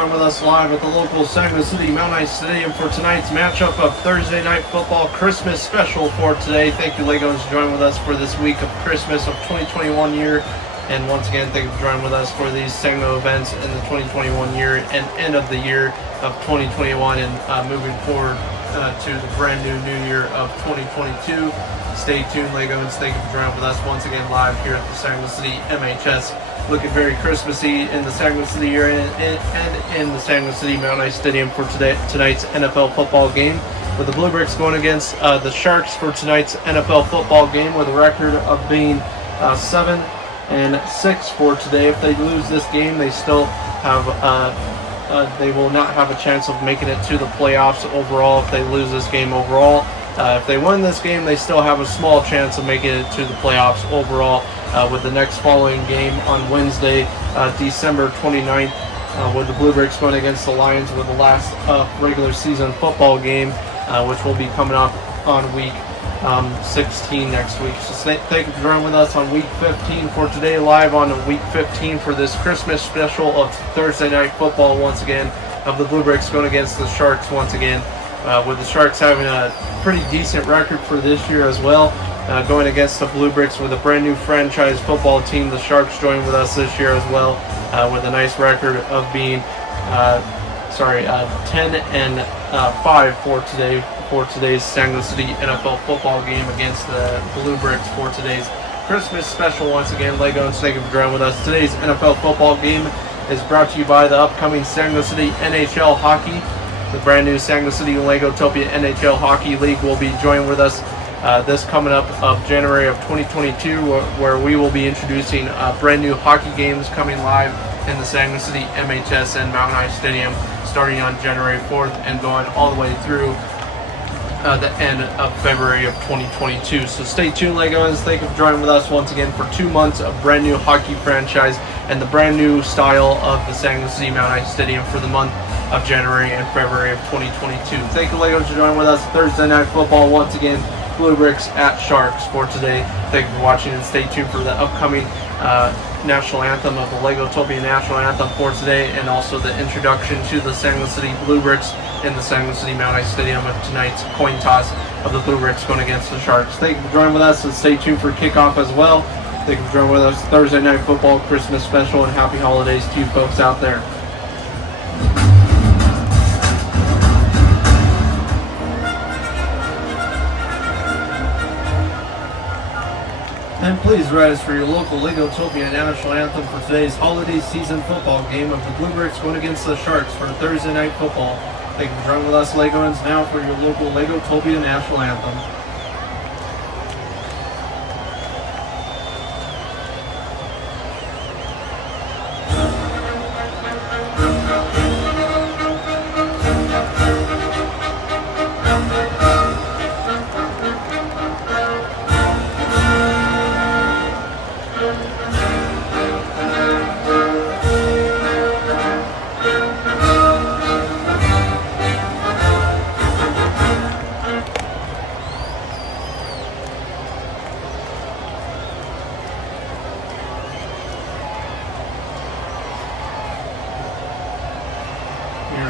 join with us live at the local Saginaw City Mount Ice Stadium for tonight's matchup of Thursday Night Football Christmas Special for today. Thank you, Legos, for joining with us for this week of Christmas of 2021 year. And once again, thank you for joining with us for these Saginaw events in the 2021 year and end of the year of 2021 and moving forward to the brand new year of 2022. Stay tuned, Legos. Thank you for joining with us once again live here at the Saginaw City MHS. Looking very Christmassy in the Saginaw City area and in the Saginaw City Mount Ice Stadium for tonight's NFL football game, with the Bluebricks going against the Sharks for tonight's NFL football game with a record of being 7-6 for today. If they lose this game, they still have they will not have a chance of making it to the playoffs overall if they lose this game overall. If they win this game, they still have a small chance of making it to the playoffs overall, with the next following game on Wednesday, December 29th, with the Bluebricks going against the Lions with the last regular season football game, which will be coming up on week 16 next week. So thank you for joining with us on week 15 for today, live on week 15 for this Christmas special of Thursday Night Football once again, of the Bluebricks going against the Sharks once again. With the Sharks having a pretty decent record for this year as well, going against the Bluebricks with a brand new franchise football team. The Sharks joined with us this year as well, with a nice record of being 10-5 for today's Saginaw City NFL football game against the Bluebricks for today's Christmas special. Once again, Legos, thank you for joining with us. Today's NFL football game is brought to you by the upcoming Saginaw City NHL Hockey. The brand new Saginaw City Legotopia NHL Hockey League will be joining with us this coming up of January of 2022, where we will be introducing brand new hockey games coming live in the Saginaw City MHS and Mount Ice Stadium starting on January 4th and going all the way through the end of February of 2022. So stay tuned, Legos. Thank you for joining with us once again for 2 months of brand new hockey franchise and the brand new style of the Saginaw City Mount Ice Stadium for the month of January and February of 2022. Thank you, Legos, for joining with us. Thursday Night Football once again, Bluebricks at Sharks for today. Thank you for watching and stay tuned for the upcoming national anthem of the Legotopia national anthem for today, and also the introduction to the Saginaw City Bluebricks in the Saginaw City Mount Ice Stadium with tonight's coin toss of the Bluebricks going against the Sharks. Thank you for joining with us and stay tuned for kickoff as well. Thank you for joining with us. Thursday Night Football Christmas special, and happy holidays to you folks out there. And please rise for your local Legotopia national anthem for today's holiday season football game of the Bluebricks going against the Sharks for Thursday Night Football. Thank you for joining with us, Legos, now for your local Legotopia national anthem.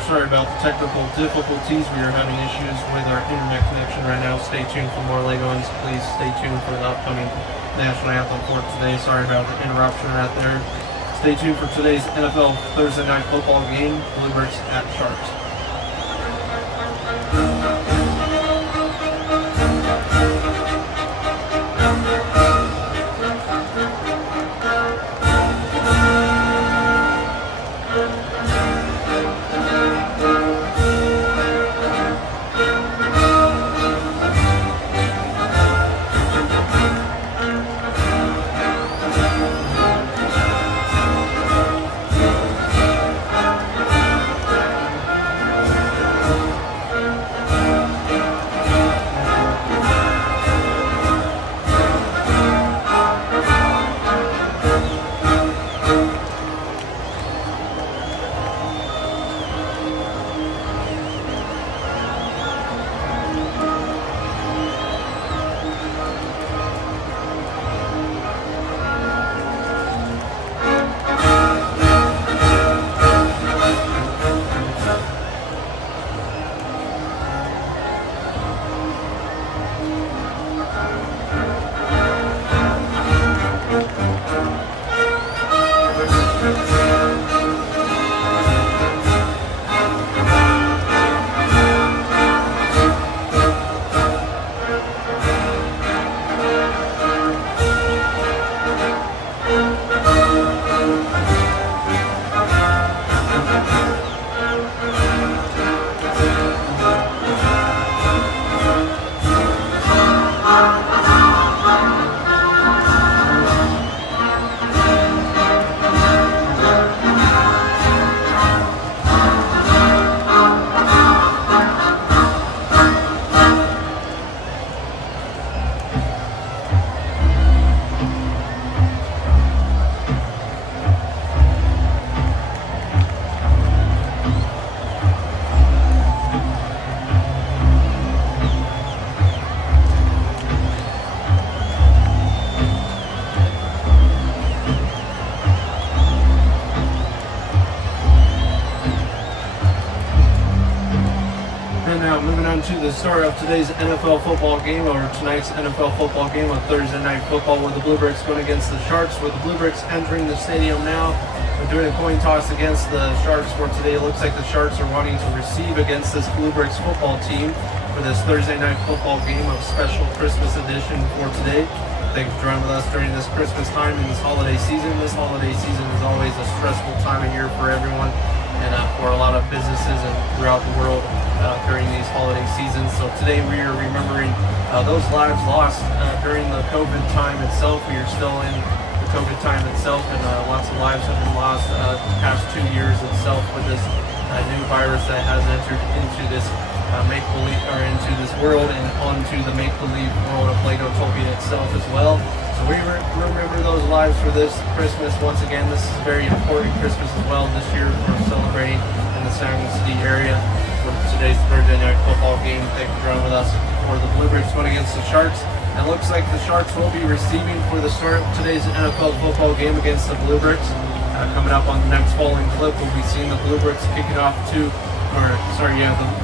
Sorry about the technical difficulties. We are having issues with our internet connection right now. Stay tuned for more Legos. Please stay tuned for the upcoming national anthem for today. Sorry about the interruption right there. Stay tuned for today's NFL Thursday Night Football game, Bluebricks at Sharks. now, moving on to the start of today's NFL football game, or tonight's NFL football game on Thursday Night Football, with the Bluebricks going against the Sharks, with the Bluebricks entering the stadium now. We're doing a coin toss against the Sharks for today. It looks like the Sharks are wanting to receive against this Bluebricks football team for this Thursday Night Football game of special Christmas edition for today. Thanks for joining with us during this Christmas time and this holiday season. This holiday season is always a stressful time of year for everyone, and for a lot of businesses and throughout the world during these holiday seasons. So today we are remembering those lives lost during the COVID time itself. We are still in the COVID time itself, and lots of lives have been lost the past 2 years itself with this new virus that has entered into this make-believe, or into this world and onto the make-believe world of Legotopia itself as well. So we remember those lives for this Christmas. Once again, this is a very important Christmas as well this year for celebrating in the San City area for today's Thursday Night Football game. Thank you for joining with us for the Bluebricks going against the Sharks. It looks like the Sharks will be receiving for the start of today's NFL football game against the Bluebricks. Coming up on the next following clip, we'll be seeing the Bluebricks kicking off the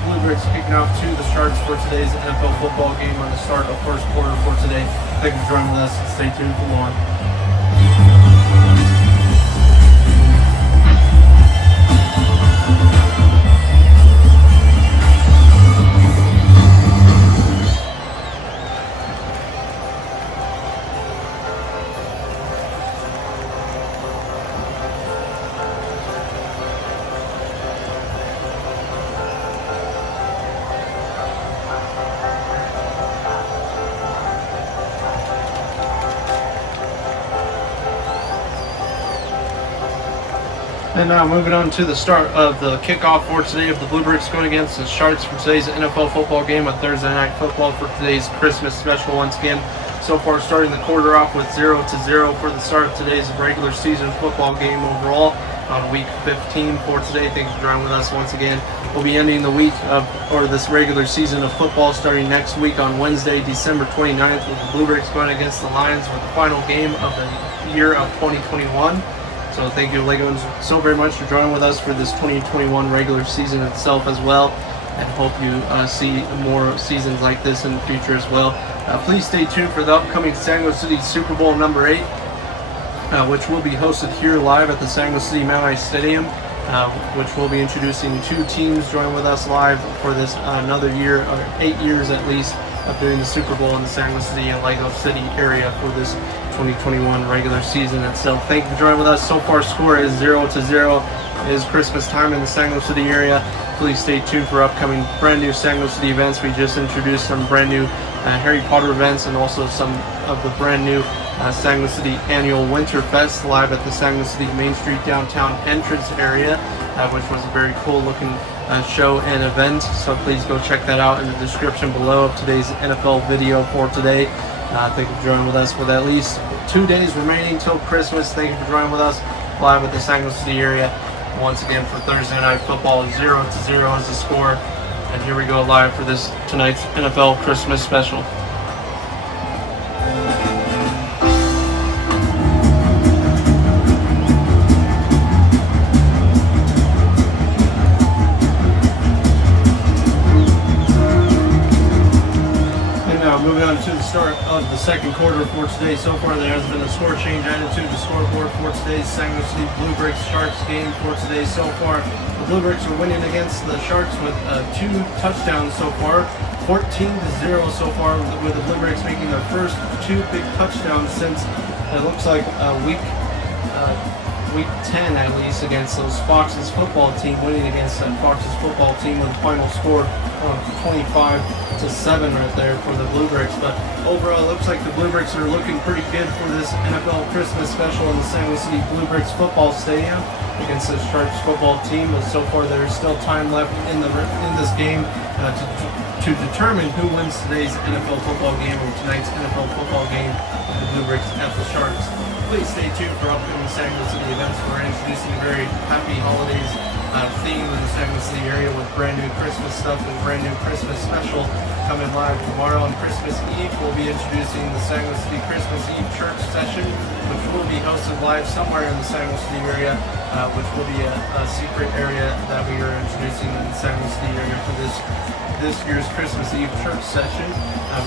Bluebricks kicking off to the Sharks for today's NFL football game on the start of first quarter for today. Thank you for joining with us. Stay tuned for more. And now moving on to the start of the kickoff for today of the Bluebricks going against the Sharks for today's NFL football game on Thursday Night Football for today's Christmas special once again. So far starting the quarter off with 0-0 for the start of today's regular season football game overall on week 15 for today. Thanks for joining with us once again. We'll be ending the week or this regular season of football starting next week on Wednesday, December 29th, with the Bluebricks going against the Lions with the final game of the year of 2021. So thank you, Legos, so very much for joining with us for this 2021 regular season itself as well, and hope you see more seasons like this in the future as well. Please stay tuned for the upcoming San City Super Bowl number 8, which will be hosted here live at the San City Mount Ice Stadium, which will be introducing 2 teams joining with us live for this another year, or 8 years at least, of doing the Super Bowl in the San City and Lego City area for this 2021 regular season itself. Thank you for joining with us. So far, score is 0-0. It is Christmas time in the San City area. Please stay tuned for upcoming brand new San City events. We just introduced some brand new Harry Potter events and also some of the brand new San City annual Winter Fest live at the San City Main Street downtown entrance area, which was a very cool looking show and event. So please go check that out in the description below of today's NFL video for today. Thank you for joining with us with at least 2 days remaining till Christmas. Thank you for joining with us live at the San City area. Once again for Thursday Night Football, 0-0 is the score. And here we go live for this tonight's NFL Christmas special. Moving on to the start of the second quarter for today. So far, there has been a score change added to the scoreboard for today's San City Bluebricks Sharks game for today. So far, the Bluebricks are winning against the Sharks with 2 touchdowns so far, 14-0 so far, with the Bluebricks making their first 2 big touchdowns since it looks like week 10 at least, against those Fox's football team, winning against that Fox's football team with a final score of 25-7 right there for the Bluebricks. But overall, it looks like the Bluebricks are looking pretty good for this NFL Christmas special in the San City Bluebricks football stadium against the Sharks football team. But so far, there is still time left in this game to determine who wins today's NFL football game, or tonight's NFL football game, the Bluebricks at the Sharks. Please stay tuned for upcoming San City events. We're introducing very happy holidays theme in the San Luis City area with brand new Christmas stuff and brand new Christmas special coming live tomorrow. On Christmas Eve, we'll be introducing the San Luis City Christmas Eve church session, which will be hosted live somewhere in the San Luis City area, which will be a secret area that we are introducing in the San Luis City area for this year's Christmas Eve church session,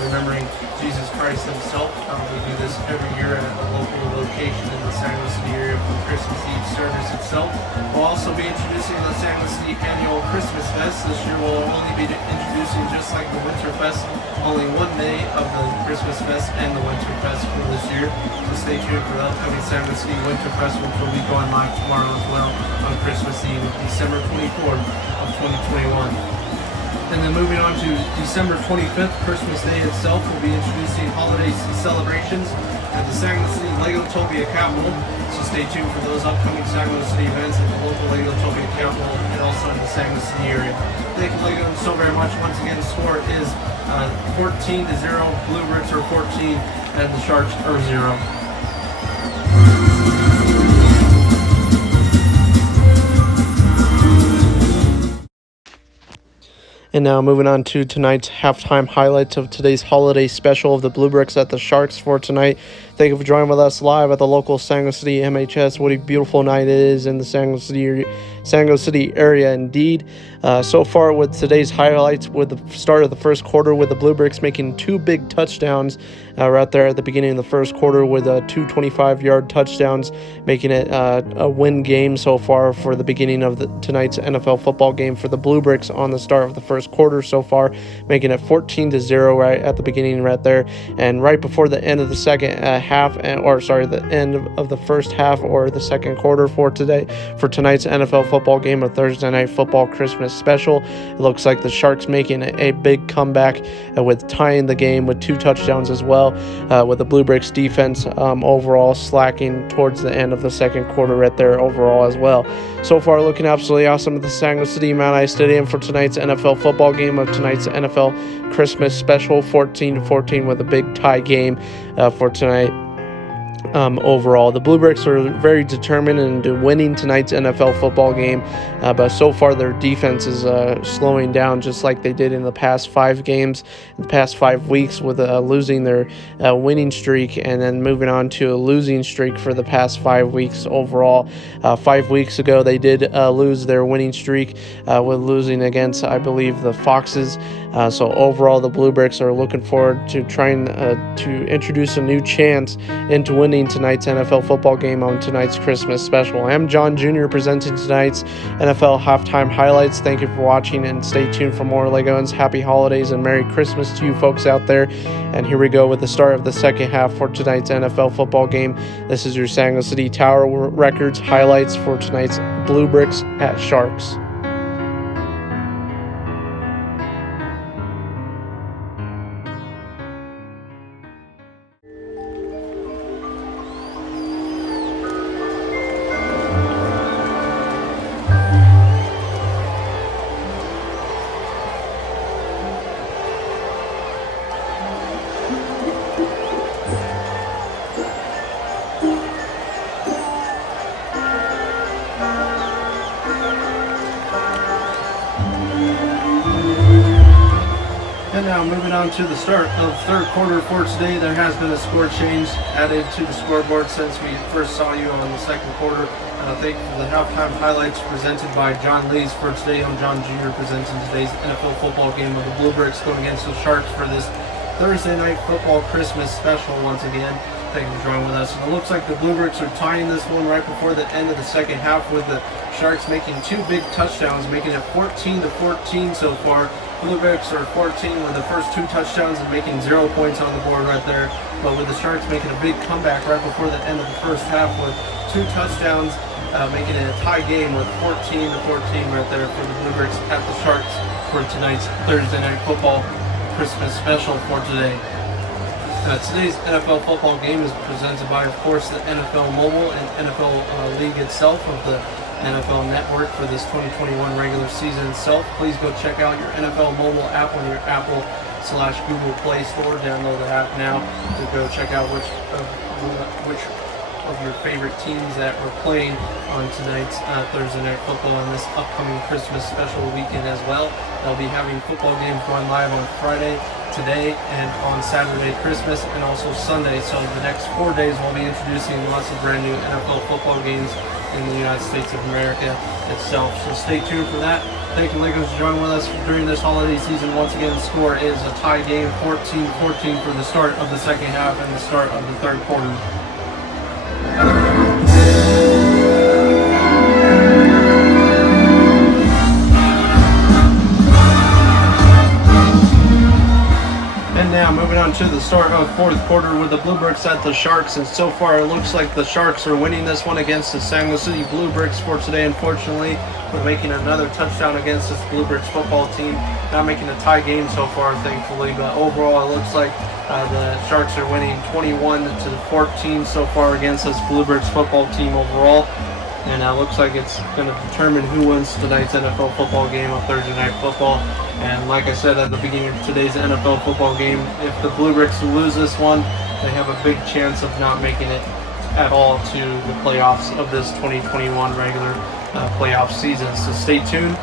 remembering Jesus Christ himself. We do this every year at a local location in the San Luis City area for the Christmas Eve service itself. We'll also be introducing the San Luis City annual Christmas Fest. This year we'll only be introducing, just like the Winter Fest, only one day of the Christmas Fest and the Winter Fest for this year. So stay tuned for the upcoming San Luis City Winter Fest, which will be going live tomorrow as well on Christmas Eve, December 24th of 2021. And then moving on to December 25th, Christmas Day itself, we'll be introducing holiday celebrations at the San Luis City Legotopia Capital. So stay tuned for those upcoming San Luis City events at the local Legotopia Capital and also in the San Luis City area. Thank you, Lego, so very much. Once again, the score is 14-0. Bluebricks are 14 and the Sharks are 0. And now moving on to tonight's halftime highlights of today's holiday special of the Bluebricks at the Sharks for tonight. Thank you for joining with us live at the local San Luis City MHS. What a beautiful night it is in the San Luis City area indeed. So far with today's highlights, with the start of the first quarter, with the Bluebricks making two big touchdowns right there at the beginning of the first quarter, with two 25-yard touchdowns, making it a win game so far for the beginning of tonight's NFL football game for the Bluebricks on the start of the first quarter so far, making it 14-0 right at the beginning right there. And right before the end of the second half, the end of the first half or the second quarter for tonight's NFL football game, a Thursday Night Football Christmas special, it looks like the Sharks making a big comeback with tying the game with two touchdowns as well, with the Bluebricks defense overall slacking towards the end of the second quarter right there overall as well. So far looking absolutely awesome at the San Luis City Mount Ice Stadium for tonight's NFL football game of tonight's NFL Christmas special, 14-14 with a big tie game for tonight. Overall, the Bluebricks are very determined into winning tonight's NFL football game, but so far their defense is slowing down, just like they did in the past 5 games, in the past 5 weeks, with losing their winning streak and then moving on to a losing streak for the past 5 weeks overall. 5 weeks ago, they did lose their winning streak with losing against, I believe, the Foxes. So overall, the Bluebricks are looking forward to trying to introduce a new chance into winning tonight's NFL football game on tonight's Christmas special. I'm John Jr. presenting tonight's NFL halftime highlights. Thank you for watching and stay tuned for more Legoans. Happy holidays and Merry Christmas to you folks out there. And here we go with the start of the second half for tonight's NFL football game. This is your San Luis City Tower Records highlights for tonight's Bluebricks at Sharks. And now moving on to the start of third quarter for today, there has been a score change added to the scoreboard since we first saw you on the second quarter. Thank you for the halftime highlights presented by John Lees for today. I'm John Jr. presenting today's NFL football game of the Bluebricks going against the Sharks for this Thursday Night Football Christmas special once again. Thank you for joining with us. And it looks like the Bluebricks are tying this one right before the end of the second half, with the Sharks making two big touchdowns, making it 14-14 so far. Bluebricks are 14 with the first two touchdowns and making 0 points on the board right there. But with the Sharks making a big comeback right before the end of the first half with two touchdowns, making it a tie game with 14-14 right there for the Bluebricks at the Sharks for tonight's Thursday Night Football Christmas special for today. Today's NFL football game is presented by, of course, the NFL Mobile and NFL League itself of the NFL Network for this 2021 regular season itself. Please go check out your NFL Mobile app on your Apple/Google Play Store. Download the app now to go check out which of your favorite teams that were playing on tonight's Thursday Night Football and this upcoming Christmas special weekend as well. They'll be having football games going live on Friday, today, and on Saturday, Christmas, and also Sunday. So the next 4 days we'll be introducing lots of brand new NFL football games in the United States of America itself. So stay tuned for that. Thank you, Lakers, for joining with us during this holiday season. Once again, the score is a tie game, 14-14 for the start of the second half and the start of the third quarter. And now moving on to the start of fourth quarter with the Bluebricks at the Sharks, and so far it looks like the Sharks are winning this one against the San Luis City Bluebricks for today. Unfortunately, we're making another touchdown against this Bluebricks football team. Not making a tie game so far, thankfully, but overall it looks like the Sharks are winning 21-14 so far against this Bluebricks football team overall. And it looks like it's going to determine who wins tonight's NFL football game of Thursday Night Football. And like I said at the beginning of today's NFL football game, if the Bluebricks lose this one, they have a big chance of not making it at all to the playoffs of this 2021 regular playoff season. So stay tuned.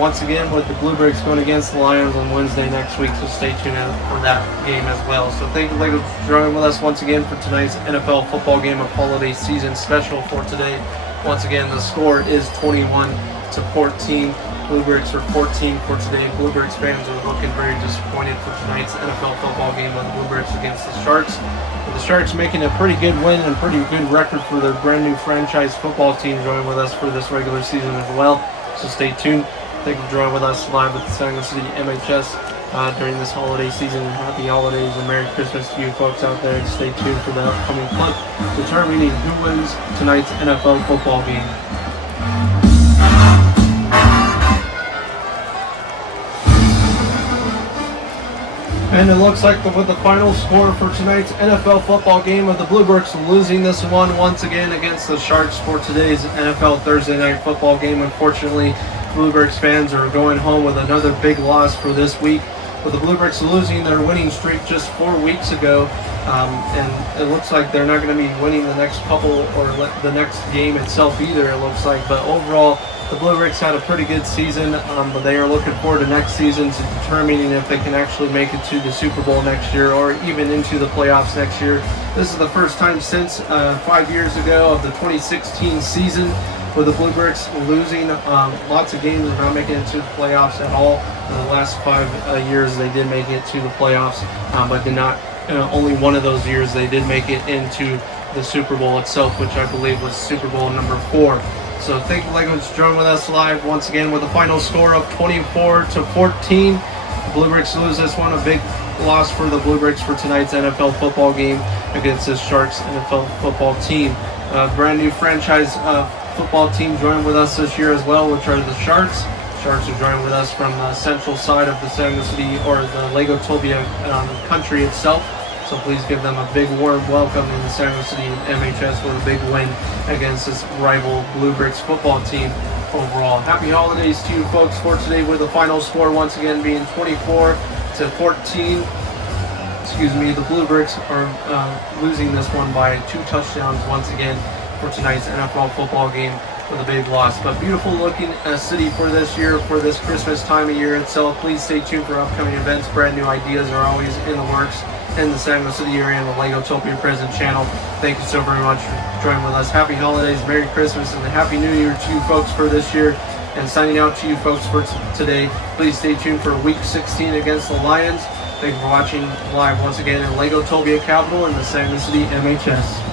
Once again, with the Bluebricks going against the Lions on Wednesday next week, so stay tuned for that game as well. So thank you, Lakers, for joining with us once again for tonight's NFL football game of holiday season special for today. Once again, the score is 21-14. Bluebricks are 14 for today. Bluebricks fans are looking very disappointed for tonight's NFL football game of the Bluebricks against the Sharks. But the Sharks making a pretty good win and pretty good record for their brand new franchise football team joining with us for this regular season as well. So stay tuned. Thank you for joining with us live at the San Luis City MHS during this holiday season. Happy holidays and Merry Christmas to you folks out there. Stay tuned for the upcoming clip determining who wins tonight's NFL football game. And it looks like with the final score for tonight's NFL football game of the Bluebricks losing this one once again against the Sharks for today's NFL Thursday Night Football game. Unfortunately, Bluebricks fans are going home with another big loss for this week. With the Bluebricks losing their winning streak just 4 weeks ago, and it looks like they're not going to be winning the next couple or the next game itself either, it looks like. But overall, the Bluebricks had a pretty good season, but they are looking forward to next season to determining if they can actually make it to the Super Bowl next year or even into the playoffs next year. This is the first time since 5 years ago of the 2016 season with the Bluebricks losing lots of games and not making it to the playoffs at all. In the last 5 years they did make it to the playoffs, but did not. Only one of those years they did make it into the Super Bowl itself, which I believe was Super Bowl number 4. So thank you, Lakers, for joining with us live once again with a final score of 24-14. The Bluebricks lose this one, a big loss for the Bluebricks for tonight's NFL football game against the Sharks NFL football team. Brand new franchise football team joined with us this year as well, which are the Sharks. Sharks are joining with us from the central side of the San Luis City or the Legotopia country itself. So please give them a big warm welcome in the San Luis City MHS with a big win against this rival Bluebricks football team overall. Happy holidays to you folks for today with the final score once again being 24-14. The Bluebricks are losing this one by 2 touchdowns once again for tonight's NFL football game with a big loss. But beautiful looking city for this year, for this Christmas time of year itself. Please stay tuned for upcoming events. Brand new ideas are always in the works in the San Luis City area and the Legotopia Prison channel. Thank you so very much for joining with us. Happy holidays, Merry Christmas, and a Happy New Year to you folks for this year. And signing out to you folks for today. Please stay tuned for Week 16 against the Lions. Thank you for watching live once again in Legotopia Capital in the San Luis City MHS.